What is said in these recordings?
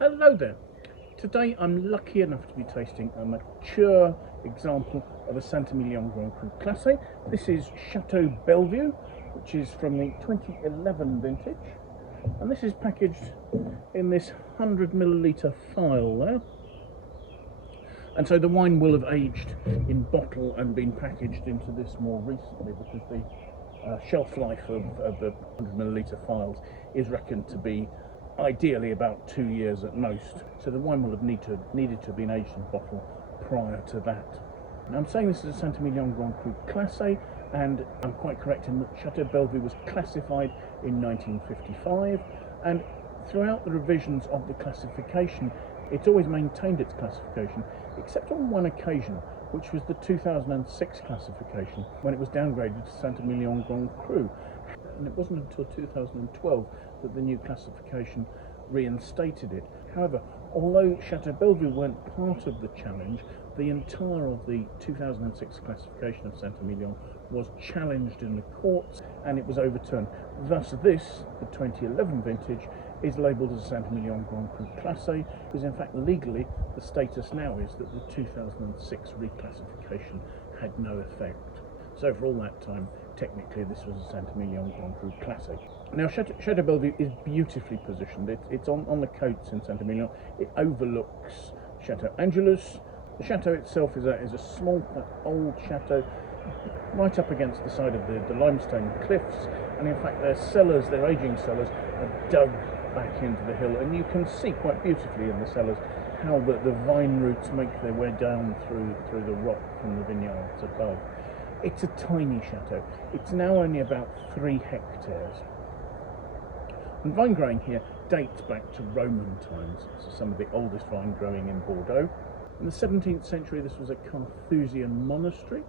Hello there. Today I'm lucky enough to be tasting a mature example of a Saint Emilion Grand Cru Classe. This is Chateau Bellevue, which is from the 2011 vintage, and this is packaged in this 100ml phial there. And so the wine will have aged in bottle and been packaged into this more recently, because the shelf life of the 100ml phials is reckoned to be ideally about 2 years at most. So the wine will have needed to have been aged in bottle prior to that. Now I'm saying this is a St Emilion Grand Cru Classe, and I'm quite correct in that Chateau Bellevue was classified in 1955, and throughout the revisions of the classification it's always maintained its classification, except on one occasion, which was the 2006 classification, when it was downgraded to Saint Emilion Grand Cru. And it wasn't until 2012 that the new classification reinstated it. However, although Chateau Bellevue weren't part of the challenge, the entire of the 2006 classification of Saint Emilion was challenged in the courts and it was overturned. Thus this, the 2011 vintage, is labelled as a Saint Emilion Grand Cru Classe, because in fact legally the status now is that the 2006 reclassification had no effect. So for all that time, technically this was a Saint Emilion Grand Cru Classe. Now Chateau Bellevue is beautifully positioned. It's on the coast in Saint Emilion. It overlooks Chateau Angelus. The chateau itself is a small, quite old chateau, right up against the side of the limestone cliffs, and in fact their cellars, their aging cellars, are dug back into the hill, and you can see quite beautifully in the cellars how the vine roots make their way down through the rock from the vineyards above. It's a tiny chateau. It's now only about 3 hectares. And vine growing here dates back to Roman times. So some of the oldest vine growing in Bordeaux. In the 17th century this was a Carthusian monastery,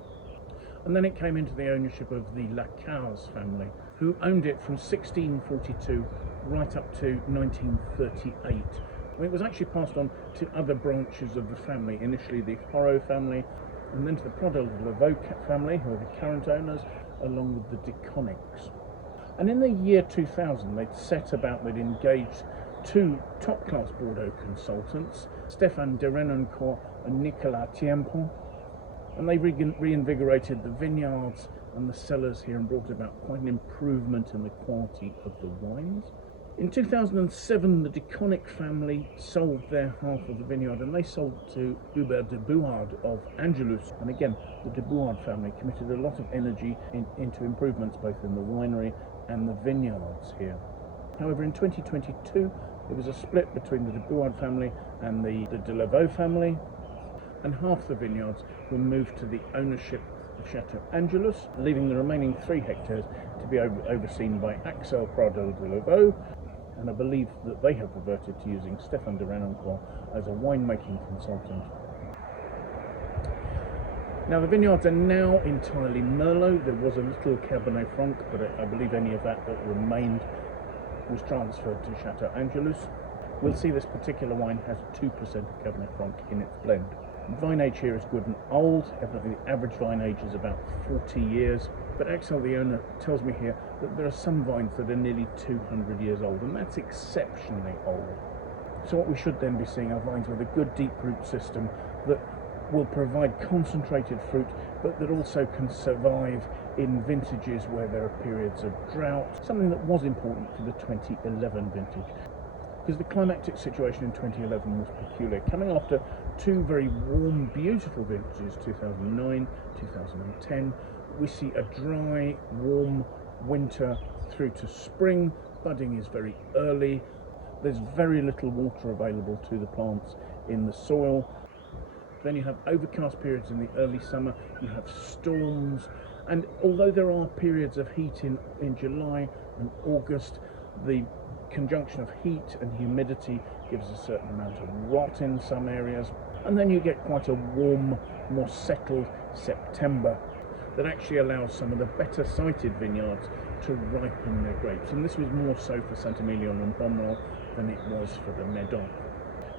and then it came into the ownership of the Lacaze family, who owned it from 1642 right up to 1938. It was actually passed on to other branches of the family, initially the Horo family, and then to the Pradel de Lavaux family, who are the current owners, along with the Deconics. And in the year 2000, they'd engaged 2 top-class Bordeaux consultants, Stephane Derenoncourt and Nicolas Thienpont, and they reinvigorated the vineyards and the cellars here and brought about quite an improvement in the quality of the wines. In 2007, the Deconic family sold their half of the vineyard, and they sold to Hubert de Bouard of Angelus. And again, the de Bouard family committed a lot of energy into improvements both in the winery and the vineyards here. However, in 2022, there was a split between the de Bouard family and the de Lavaux family, and half the vineyards were moved to the ownership of Chateau Angelus, leaving the remaining 3 hectares to be overseen by Axel Pradel de Lavaux, and I believe that they have reverted to using Stephane Derenoncourt as a winemaking consultant. Now the vineyards are now entirely Merlot. There was a little Cabernet Franc, but I believe any of that remained was transferred to Chateau Angelus. We'll see this particular wine has 2% of Cabernet Franc in its blend. Vine age here is good and old. Evidently the average vine age is about 40 years. But Axel, the owner, tells me here that there are some vines that are nearly 200 years old, and that's exceptionally old. So what we should then be seeing are vines with a good deep root system that will provide concentrated fruit, but that also can survive in vintages where there are periods of drought, something that was important for the 2011 vintage. Because the climatic situation in 2011 was peculiar. Coming after 2 very warm, beautiful vintages, 2009, 2010, we see a dry, warm winter through to spring. Budding is very early. There's very little water available to the plants in the soil. Then you have overcast periods in the early summer, you have storms, and although there are periods of heat in July and August, the conjunction of heat and humidity gives a certain amount of rot in some areas, and then you get quite a warm, more settled September that actually allows some of the better sited vineyards to ripen their grapes, and this was more so for Saint Emilion and Pomerol than it was for the Medoc.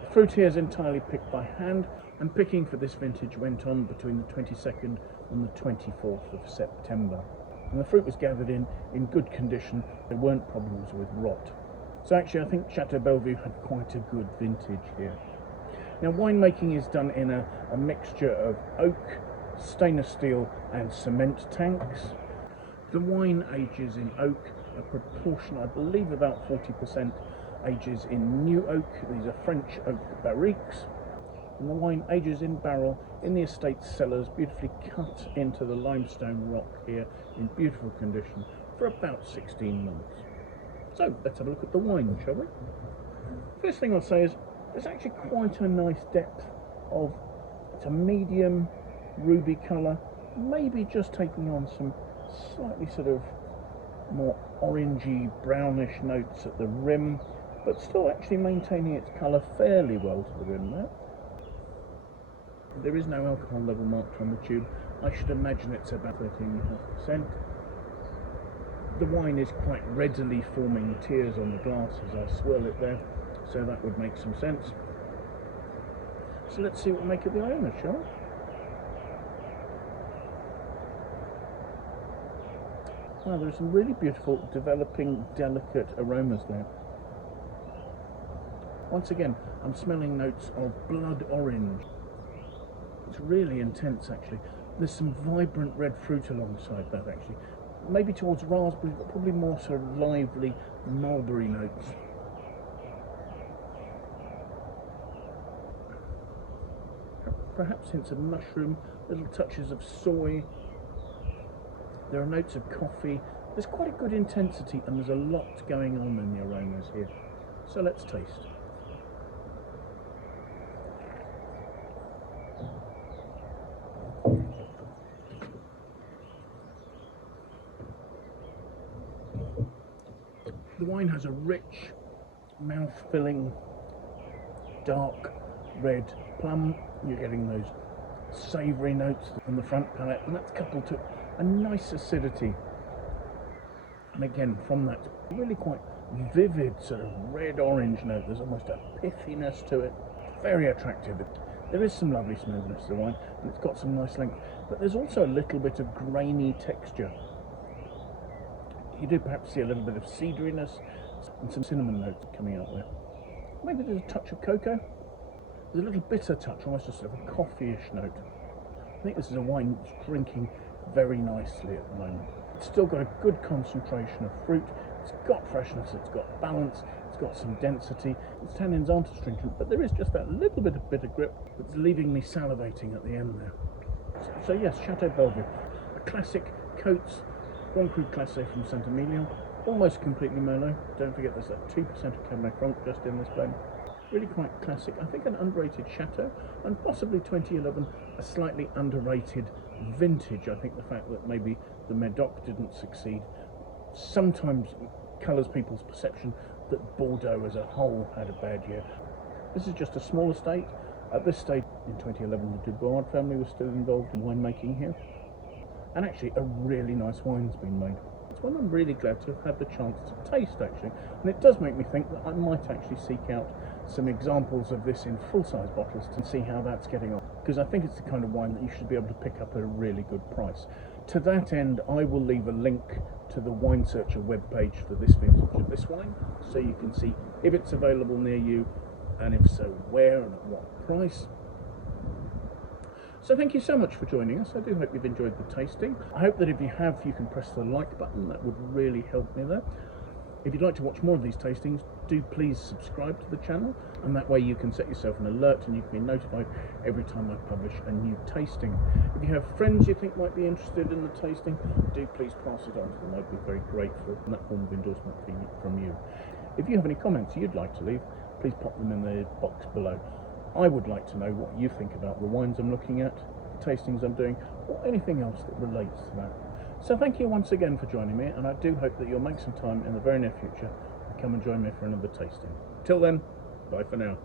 The fruit here is entirely picked by hand, and picking for this vintage went on between the 22nd and the 24th of September. And the fruit was gathered in good condition. There weren't problems with rot. So actually I think Chateau Bellevue had quite a good vintage here. Now winemaking is done in a mixture of oak, stainless steel and cement tanks. The wine ages in oak, a proportion, I believe about 40% ages in new oak. These are French oak barriques. And the wine ages in barrel in the estate cellars, beautifully cut into the limestone rock here in beautiful condition for about 16 months. So let's have a look at the wine, shall we? First thing I'll say is there's actually quite a nice depth of, it's a medium ruby colour, maybe just taking on some slightly sort of more orangey brownish notes at the rim, but still actually maintaining its colour fairly well to the rim there. There is no alcohol level marked on the tube. I should imagine it's about 13.5%. The wine is quite readily forming tears on the glass as I swirl it there, so that would make some sense. So let's see what we make of the Aroma, shall we? Wow, there are some really beautiful, developing, delicate aromas there. Once again, I'm smelling notes of blood orange. It's really intense actually. There's some vibrant red fruit alongside that actually. Maybe towards raspberry, but probably more sort of lively mulberry notes. Perhaps hints of mushroom, little touches of soy. There are notes of coffee. There's quite a good intensity and there's a lot going on in the aromas here. So let's taste. The wine has a rich, mouth-filling, dark red plum. You're getting those savoury notes on the front palate, and that's coupled to a nice acidity. And again, from that really quite vivid sort of red-orange note, there's almost a pithiness to it. Very attractive. There is some lovely smoothness to the wine, and it's got some nice length, but there's also a little bit of grainy texture. You do perhaps see a little bit of cedriness and some cinnamon notes coming out there. Maybe there's a touch of cocoa. There's a little bitter touch, almost a sort of a coffee-ish note. I think this is a wine that's drinking very nicely at the moment. It's still got a good concentration of fruit. It's got freshness, it's got balance, it's got some density. Its tannins aren't astringent, but there is just that little bit of bitter grip that's leaving me salivating at the end there. So yes, Chateau Bellevue, a classic Coates Grand Cru Classe from St Emilion, almost completely Merlot. Don't forget there's that 2% of Cabernet Franc just in this blend. Really quite classic. I think an underrated Chateau, and possibly 2011 a slightly underrated vintage. I think the fact that maybe the Medoc didn't succeed sometimes colours people's perception that Bordeaux as a whole had a bad year. This is just a small estate. At this stage in 2011 the de Bouard family was still involved in winemaking here. And actually a really nice wine's been made. It's one I'm really glad to have had the chance to taste actually, and it does make me think that I might actually seek out some examples of this in full-size bottles to see how that's getting on, because I think it's the kind of wine that you should be able to pick up at a really good price. To that end, I will leave a link to the winesearcher webpage for this vintage of this wine, so you can see if it's available near you, and if so, where and at what price. So thank you so much for joining us. I do hope you've enjoyed the tasting. I hope that if you have, you can press the like button. That would really help me there. If you'd like to watch more of these tastings, do please subscribe to the channel, and that way you can set yourself an alert and you can be notified every time I publish a new tasting. If you have friends you think might be interested in the tasting, do please pass it on to them. I'd be very grateful for that form of endorsement from you. If you have any comments you'd like to leave, please pop them in the box below. I would like to know what you think about the wines I'm looking at, the tastings I'm doing, or anything else that relates to that. So thank you once again for joining me, and I do hope that you'll make some time in the very near future and come and join me for another tasting. Till then, bye for now.